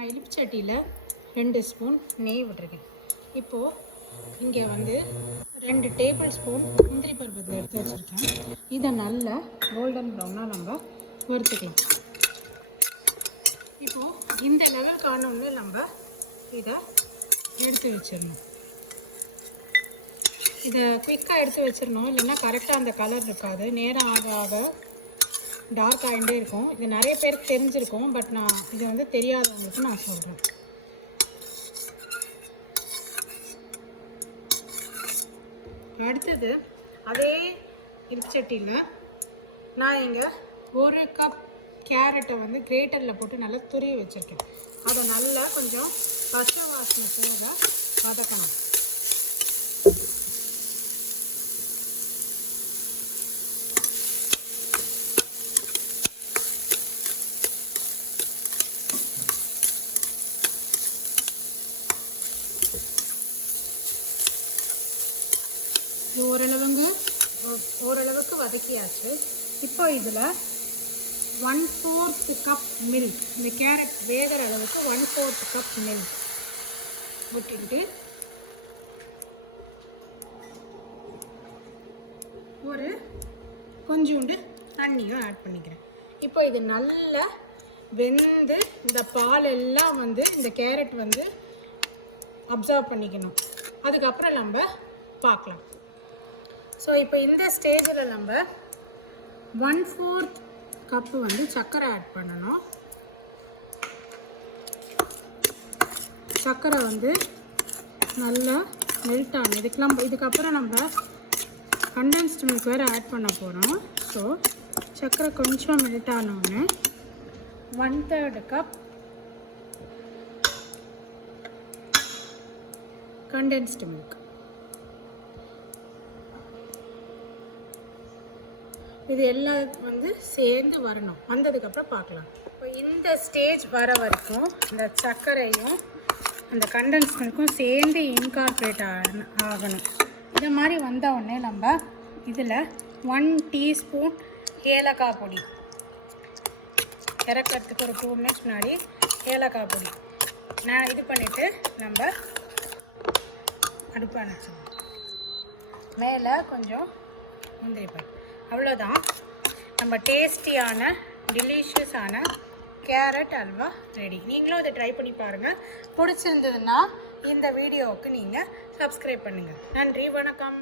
நான் இனிப்பு சட்டியில் 2 ஸ்பூன் நெய் விட்டுருக்கேன். இப்போது இங்கே வந்து 2 டேபிள் ஸ்பூன் முந்திரி பருப்பு எடுத்து வச்சுருக்கேன். இதை நல்லா கோல்டன் ப்ரௌனாக நம்ம வறுத்துக்கலாம். இப்போது இந்த லெவல் காணோம்னு நம்ம இதை எடுத்து வச்சிடணும். இதை குயிக்காக எடுத்து வச்சிடணும், இல்லைன்னா கரெக்டாக அந்த கலர் இருக்காது. நேரம் ஆக ஆக டார்க் ஆகிட்டே இருக்கும். இது நிறைய பேருக்கு தெரிஞ்சிருக்கும், பட் நான் இதை வந்து தெரியாதவங்களுக்கு நான் சொல்கிறேன். அடுத்தது அதே இடிச்சட்டியில் நான் இங்கே 1 கப் கேரட்டை வந்து கிரேட்டரில் போட்டு நல்லா துருவி வச்சுருக்கேன். அதை நல்லா கொஞ்சம் பச்சை வாசனை போக வதக்கணும். ஓரளவுக்கு வதக்கியாச்சு. இப்போ இதில் 1/4 கப் மில்க், இந்த கேரட் வேகிற அளவுக்கு 1/4 கப் மில்க் ஊற்றிக்கிட்டு ஒரு கொஞ்சோண்டு தண்ணியும் ஆட் பண்ணிக்கிறேன். இப்போ இது நல்லா வெந்து இந்த பால் எல்லாம் வந்து இந்த கேரட் வந்து அப்சர்வ் பண்ணிக்கணும். அதுக்கப்புறம் நம்ம பார்க்கலாம். ஸோ இப்போ இந்த ஸ்டேஜில் நம்ம 1/4 கப்பு வந்து சர்க்கரை ஆட் பண்ணணும். சர்க்கரை வந்து நல்லா மெல்ட் ஆகும். இதுக்கப்புறம் நம்ம கண்டென்ஸ்டு மில்க் வேறு ஆட் பண்ண போகிறோம். ஸோ சர்க்கரை கொஞ்சம் மெல்ட் ஆனோடனே 1/3 கப் கண்டென்ஸ்டு மில்க். இது எல்லாம் வந்து சேர்ந்து வரணும். வந்ததுக்கப்புறம் பார்க்கலாம். இப்போ இந்த ஸ்டேஜ் வர வரைக்கும் இந்த சர்க்கரையும் அந்த கண்டென்ஸ் மில்க்கும் சேர்ந்து இன்கார்பரேட் ஆகணும். இந்த மாதிரி வந்த உடனே நம்ம இதில் 1 டீஸ்பூன் ஏலக்காய் பொடி, இறக்கிறதுக்கு ஒரு 2 மினிட்ஸ் முன்னாடி ஏலக்காய் பொடி நான் இது பண்ணிவிட்டு நம்ம அடுப்பு அணைச்சிடணும். மேலே கொஞ்சம் முந்திரி பருப்பு. அவ்வளோதான், நம்ம டேஸ்டியான டெலிஷியஸான கேரட் அல்வா ரெடி. நீங்களும் அதை ட்ரை பண்ணி பாருங்கள். பிடிச்சிருந்ததுன்னா இந்த வீடியோவுக்கு நீங்கள் சப்ஸ்கிரைப் பண்ணுங்கள். நன்றி, வணக்கம்.